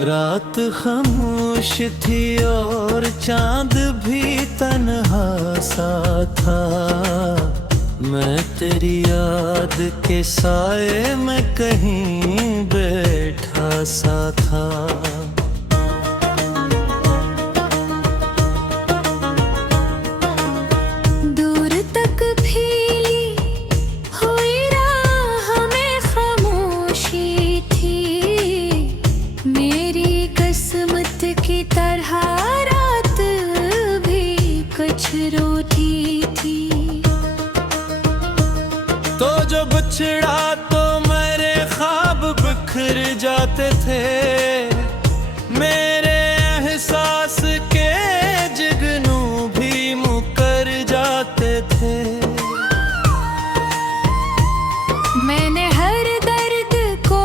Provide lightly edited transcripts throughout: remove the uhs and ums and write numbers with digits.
रात खामोश थी और चांद भी तन्हा सा था। मैं तेरी याद के साए में कहीं बैठा सा था। दूर तक फैली हुई राह में खामोशी थी। मेरी किस्मत की तरह रात भी कुछ रोती थी। तो जो बिछड़ा तो मेरे ख्वाब बिखर जाते थे। मेरे एहसास के जुगनू भी मुकर जाते थे। मैंने हर दर्द को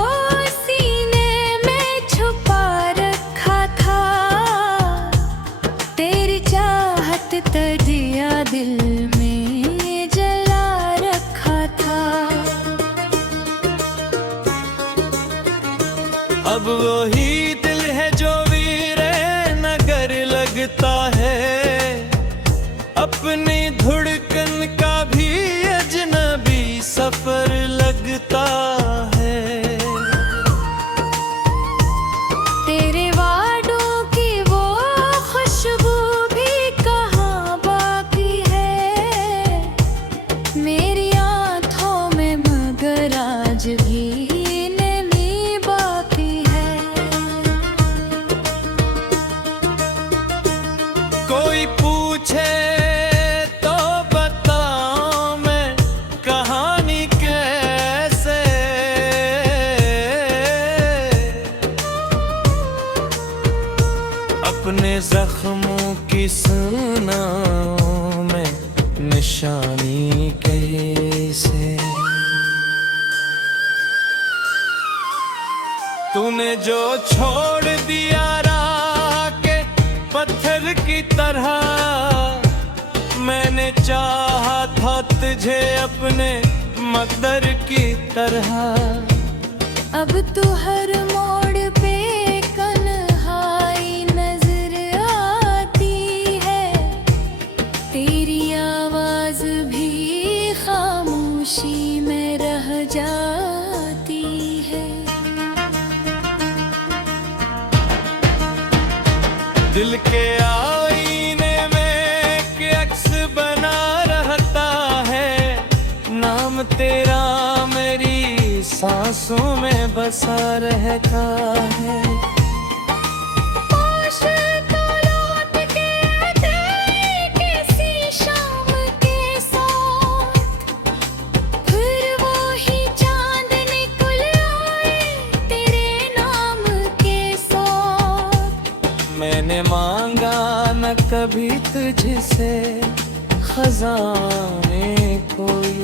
सीने में छुपा रखा था। तेरी चाहत दिया दिल में जला रखा था। अब वही दिल है जो वीरे नगर लगता है। अपनी धड़कन का भी अजनबी सफर लगता है। तेरे वादों की वो खुशबू भी कहाँ बाकी है। मेरी आँखों में मगर आज भी नमी बाकी है। कोई पूछे तो बताऊं मैं कहानी कैसे। अपने जख्मों की सुनाऊं मैं निशानी कैसे। तूने जो छोड़ दिया राह के पत्थर की तरह। मैंने चाहा था तुझे अपने मकदर की तरह। अब तो हर मोड़ पे कन्हाई नजर आती है। तेरी आवाज भी खामोशी में रह जाती है। दिल के आईने में एक अक्स बना रहता है। नाम तेरा मेरी सांसों में बसा रहता है। होश तो लौट के आते किसी शाम के साथ। फिर वो ही चांद निकल आए तेरे नाम के साथ। मैंने मांगा न कभी तुझसे खजाने कोई।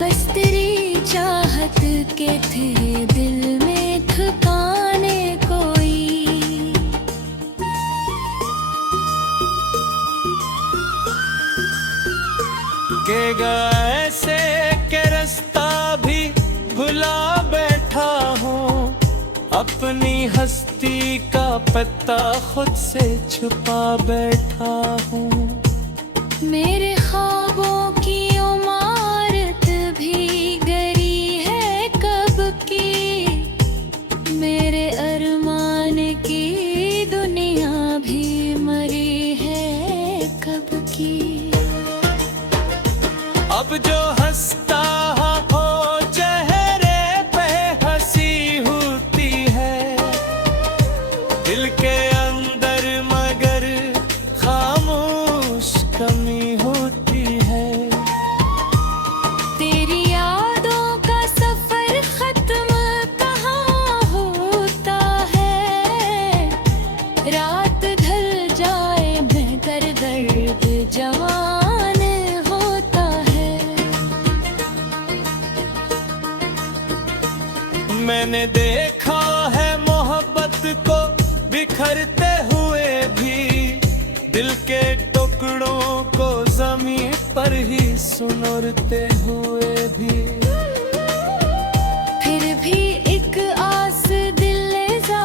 बस तेरी चाहत के थे दिल में ठिकाने कोई। केगा ऐसे के रास्ता भी भुला बैठा हूँ। अपनी हस्ती का पता खुद से छुपा बैठा हूँ। मेरे ख्वाबों की इमारत भी गरी है कब की। मेरे अरमान की दुनिया भी मरी है कब की। अब जो हंसता हो चेहरे पे हंसी होती है। दिल के अंदर मगर खामोश कमी होती है। तेरी यादों का सफर खत्म कहाँ होता है। रात ढल जाए महकर दर्द जवान होता है। मैंने देखा है मोहब्बत को बिखरते हुए भी। दिल के टुकड़ों को जमीन पर ही सुनरते हुए भी। फिर भी एक आस दिल जा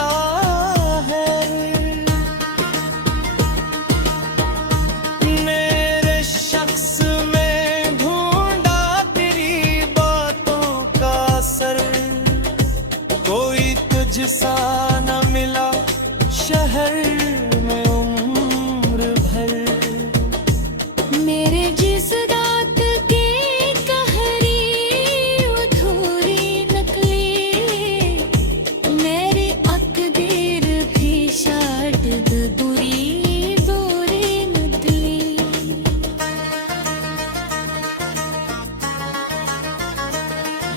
लगता है। मेरे शख्स में ढूंढा तेरी बातों का असर, कोई तुझसा न मिला शहर में उम्र भर। मेरे जिस रात की कहरी अधूरी नकली, मेरी तकदीर भी शायद बुरी बुरी निकली।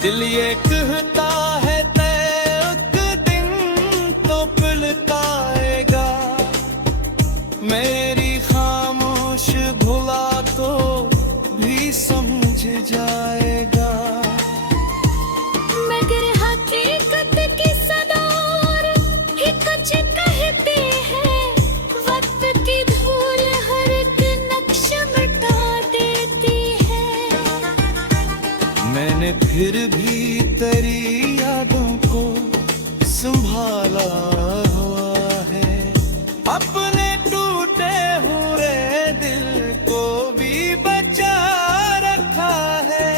दिल ये कहता है एक दिन तो पिलकाएगा, मेरी खामोश भुला तो भी समझ जाएगा। मगर हकीकत की सदार ही कुछ कहते हैं, वक्त की धूल हर एक नक्श मिटा देती है। मैंने फिर भी तेरी यादों को संभाला हुआ है, अपने टूटे हुए दिल को भी बचा रखा है।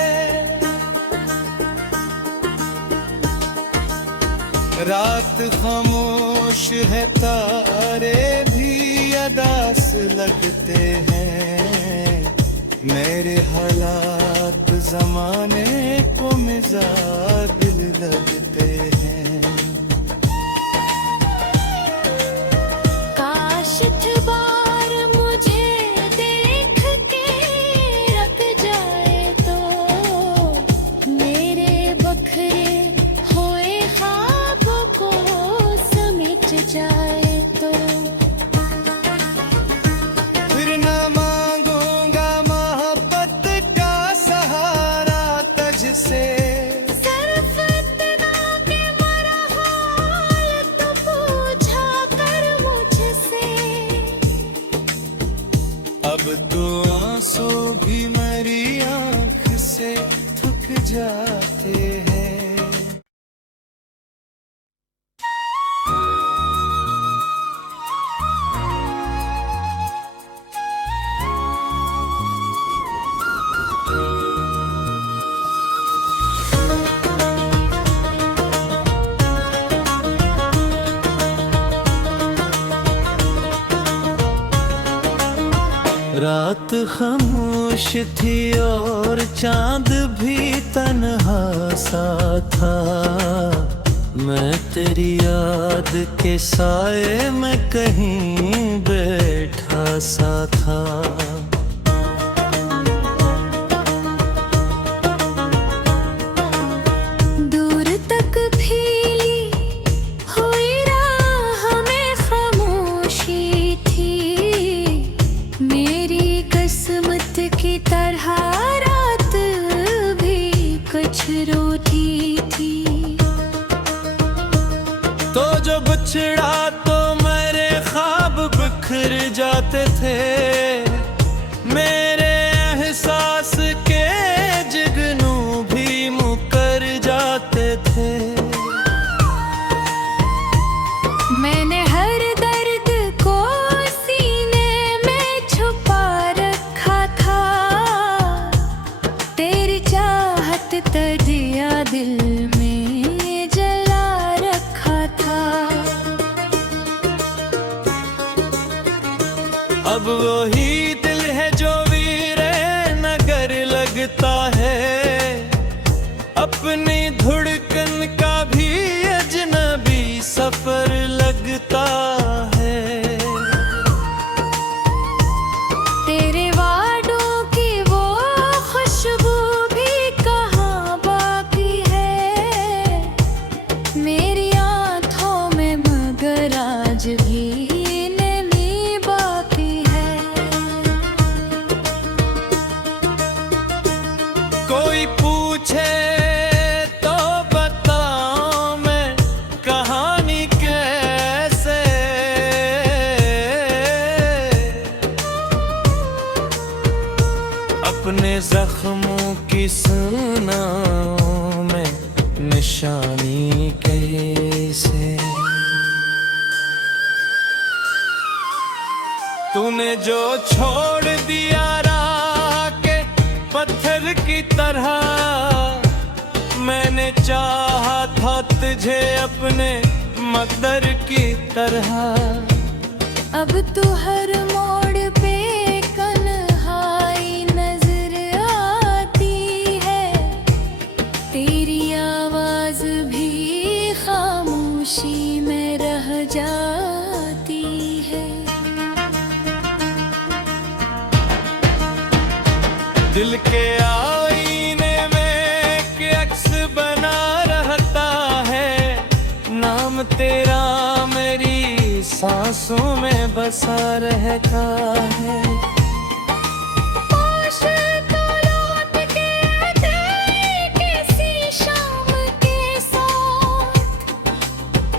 रात खामोश है, तारे भी अदास लगते हैं, मेरे हालात जमाने को मिजाबिल लगते हैं। काश इतबार मुझे देख के रख जाए तो, मेरे बखरे हुए ख्वाबों को समेट जाए तो। फिर न मांगूंगा मोहब्बत का सहारा तुझसे, सिर्फ इतना कि मेरा हाल तो पूछा कर मुझसे। अब तो आंसू भी मेरी आंख से थक जाते हैं। रात खामोश थी और चांद भी तन्हा सा था, मैं तेरी याद के साए में कहीं बैठा सा था। दूर तक फैली हुई राह में खामोशी थी, मेरी किस्मत की तरह रात भी कुछ रोती थी। तो जो बिछड़ा तो मेरे ख्वाब बिखर जाते थे, मेरे एहसास के जुगनू भी मुकर जाते थे। मैंने हर दर्द को सीने में छुपा रखा था, तेरी चाहत तजिया दिल में जला रखा था। अब वही दिल है जो वीरे नगर लगता है, अपनी धड़कन का भी अजनबी सफर लगता है। तेरे वादों की वो खुशबू भी कहाँ बाकी है, मेरी आँखों में मगर आज भी नमी बाकी है। कोई पूछे तो बताऊं मैं कहानी कैसे, अपने जख्मों की सुनाऊं मैं निशानी कैसे। जो छोड़ दिया राह के पत्थर की तरह, मैंने चाहा था तुझे अपने मकदर की तरह। अब तो हर मोड़ पे कन्हाई नजर आती है, तेरी आवाज भी खामोशी में रह जाती है। दिल के आईने में एक अक्स बना रहता है, नाम तेरा मेरी सांसों में बसा रहता है। पास तो लौट के आए किसी शाम के साथ,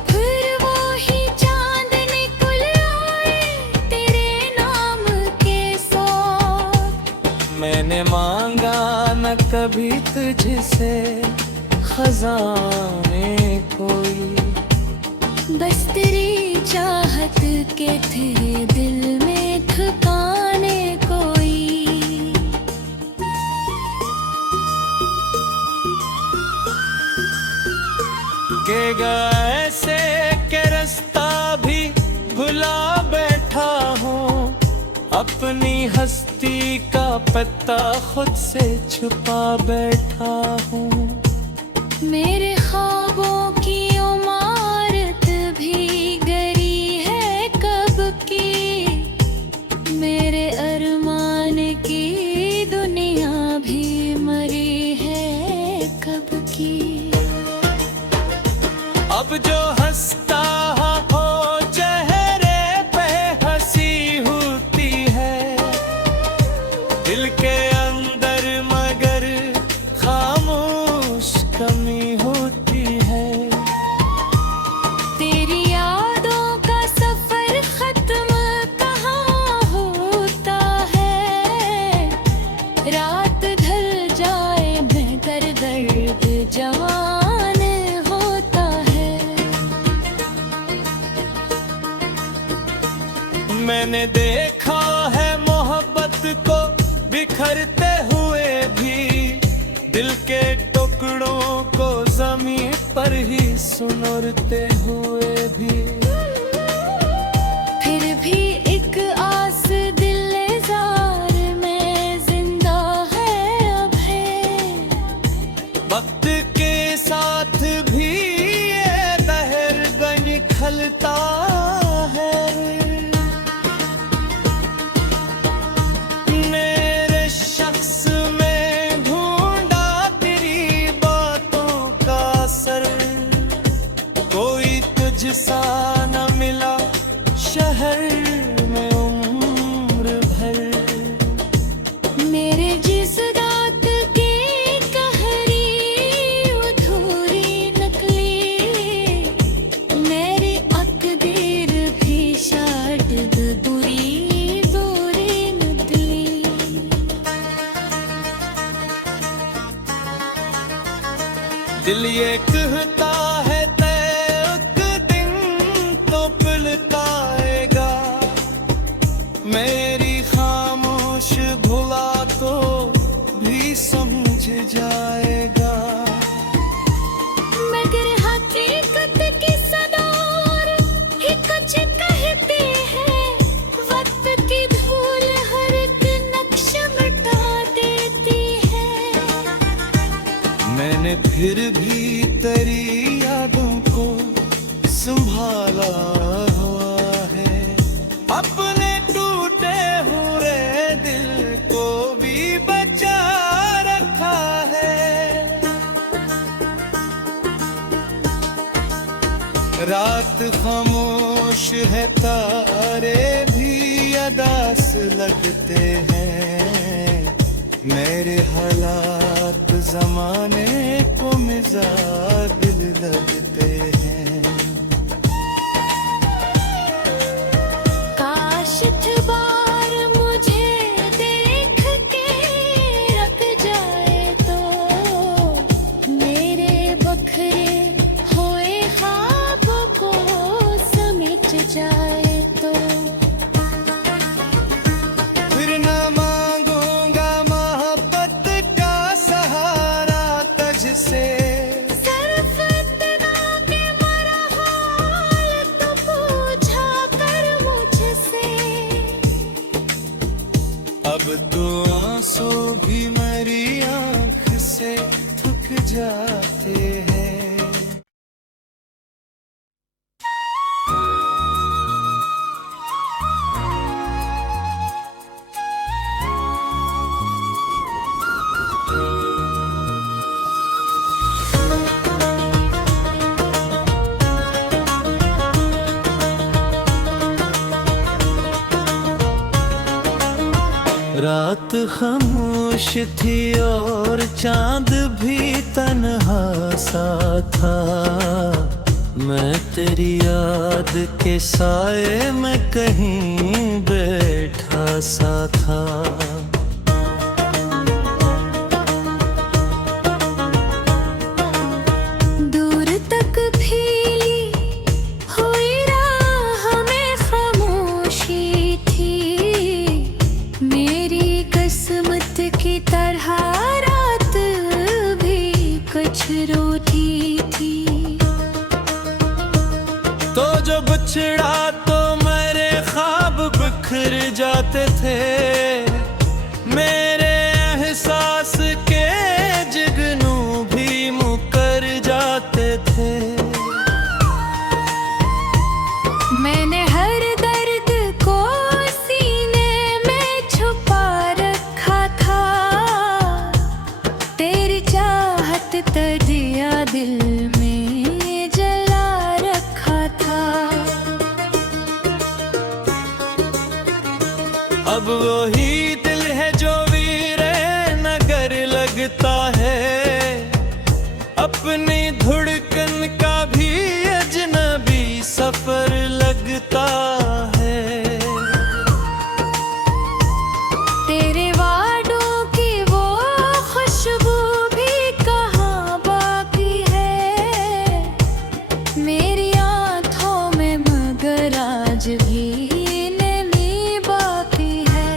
फिर वो ही चांद निकल आए तेरे नाम के साथ। मैंने मांगा न कभी तुझसे खजाने कोई, बस तेरी चाहत के थे दिल में ठिकाने कोई। केगा ऐसे के रास्ता भी भुला बैठा हूँ, अपनी हस्ती का पत्ता खुद से छुपा बैठा हूँ। मेरे ख्वाबों की इमारत भी गरी है कब की, मेरे अरमान की दुनिया भी मरी है कब की। अब जो हंसता हो चेहरे पे हंसी होती है, दिल के अंदर मगर खामोश कमी होती है। तेरी यादों का सफर खत्म कहाँ होता है, रात ढल जाए बेहतर दर्द जवान होता है। मैंने देखा है मोहब्बत को बिखरते हुए भी, दिल के टुकड़ों को जमीन पर ही सुनरते हुए भी। फिर भी एक आस दिलजार में जिंदा है अब है, वक्त के साथ भी ये दहर बन खलता है। मेरे शख्स में ढूंढा तेरी बातों का असर, कोई तुझसा न मिला शहर में उम्र भर। मेरे जिस रात की कहरी अधूरी नकली, मेरी तकदीर भी शायद बुरी बुरी निकली। दिल ये कहता है एक दिन तो पिलकाएगा, मेरी खामोश भुला तो भी समझ जाएगा। मगर हकीकत की सदार ही कुछ कहते हैं, वक्त की धूल हर एक नक्श मिटा देती है। मैंने फिर भी तेरी यादों को संभाला हुआ है, अपने टूटे हुए दिल को भी बचा रखा है। रात खामोश है, तारे भी अदास लगते हैं, मेरे हालात जमाने को मिजाज लगते हैं। काश इतबार मुझे देख के रख जाए तो, मेरे बखरे हुए ख्वाबों को समेट जाए तो। रात खामोश थी और चांद भी तन्हा सा था। मैं तेरी याद के साए में कहीं बैठा सा था। दूर तक फैली हुई राह में खामोशी थी, मेरी किस्मत की तरह रात भी कुछ रूठी थी। तो जो बिछड़ा तो मेरे ख्वाब बिखर जाते थे, मेरे एहसास के जुगनू भी मुकर जाते थे। मैंने हर दर्द को सीने में छुपा रखा था, तेरी चाहत तजिया दिल में जला रखा था। अब वही दिल है जो वीरे नगर लगता है, अपनी धड़कन का भी अजनबी सफर लगता है। तेरे वादों की वो खुशबू भी कहाँ बाकी है, मेरी आँखों में मगर आज भी नमी बाकी है।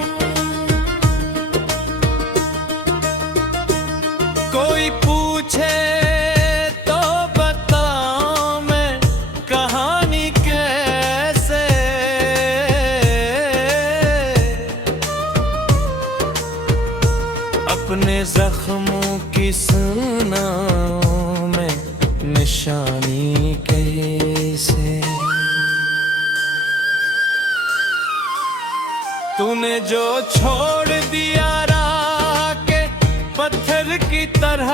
कोई पूछे तो बताऊं मैं कहानी कैसे, अपने जख्मों की सुनाऊं मैं निशानी कैसे। तूने जो छोड़ दिया राह के पत्थर की तरह,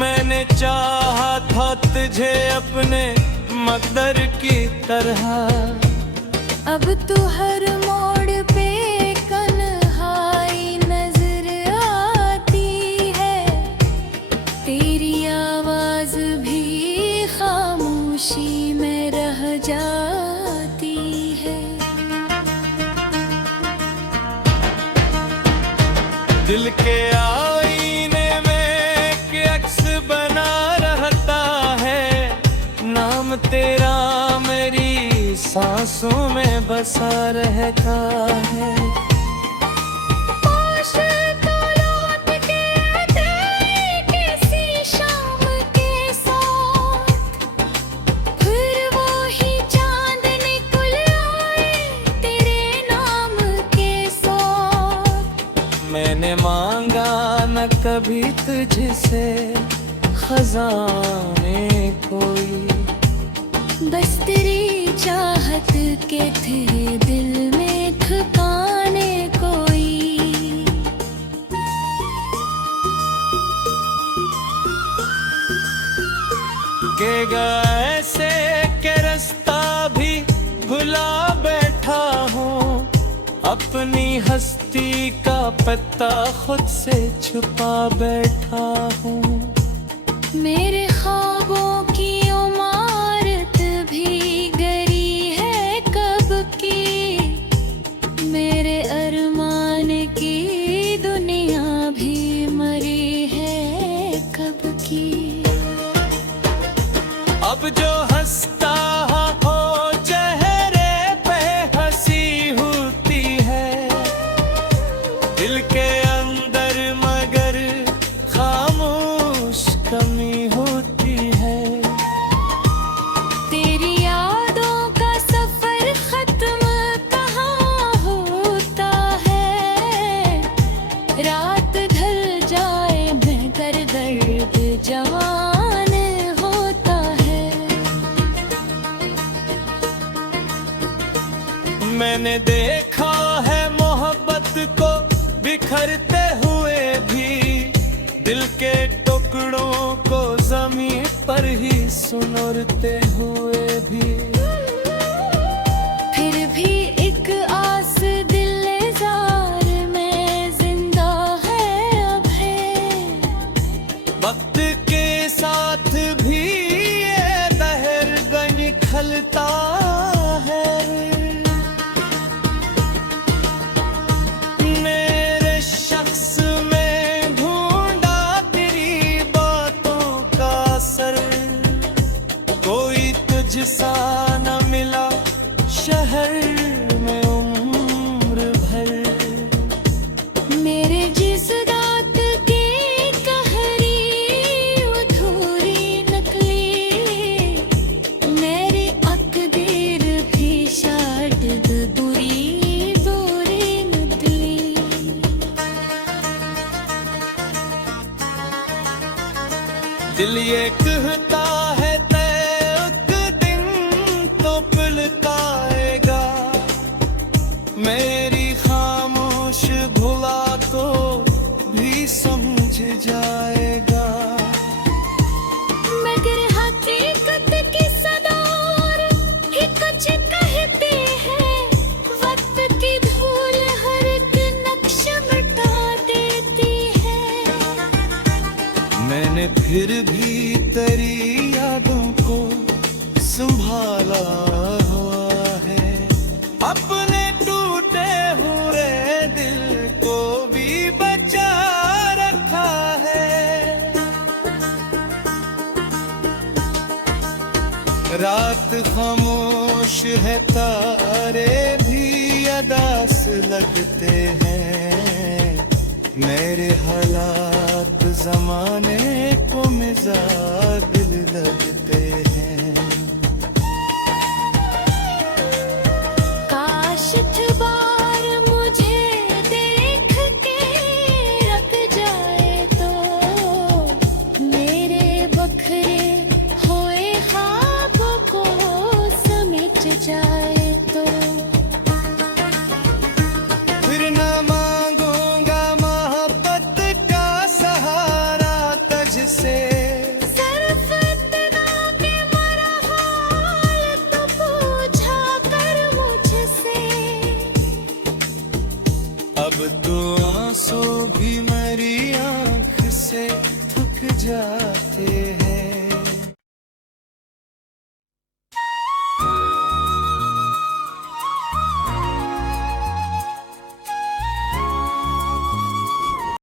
मैंने चाहा था तुझे अपने मकदर की तरह। अब तू हर मोड़ पे कन्हाई नजर आती है, तेरी आवाज भी खामोशी में रह जाती है। दिल के आईने में एक अक्स बना रहता है, नाम तेरा मेरी सांसों में बसा रहता है। होश तो लौट के आते किसी शाम के साथ, फिर वो ही चांद निकल आए तेरे नाम के साथ। मैंने मांगा न कभी तुझसे खजाने कोई, बस तेरी चाहत के थे दिल में ठिकाने कोई। केगा ऐसे के रास्ता भी भुला बैठा हूँ, अपनी हस्ती का पता खुद से छुपा बैठा हूँ। मेरे ख्वाबों की इमारत भी गरी है कब की, मेरे अरमान की दुनिया भी मरी है कब की। अब जो हंसता हो चेहरे पे हंसी होती है, दिल के अंदर मगर खामोश कमी होती है। तेरी यादों का सफर खत्म कहाँ होता है, रात ढल जाए महकर दर्द जवान होता है। मैंने देखा है मोहब्बत को बिखरते हुए भी, दिल के टुकड़ों को जमीन पर ही सुनरते हुए भी। फिर भी एक आस दिल तुझसा न मिला शहर में उम्र भर। मेरे जिस रात के कहरी अधूरी नकली, मेरी अकदीर भी शायद बुरी बुरी नकली। दिल ये कहता है एक दिन तो पिलकाएगा, मेरी खामोश भुला को भी समझ जाएगा। मगर हकीकत की सदार ही कुछ कहते हैं, वक्त की धूल हर एक नक्श मिटा देती है। मैंने फिर भी तेरी यादों को संभाला हुआ है, अपने टूटे हुए दिल को भी बचा रखा है। रात खामोश है, तारे भी अदास लगते हैं, मेरे हालात जमाने को मिजाज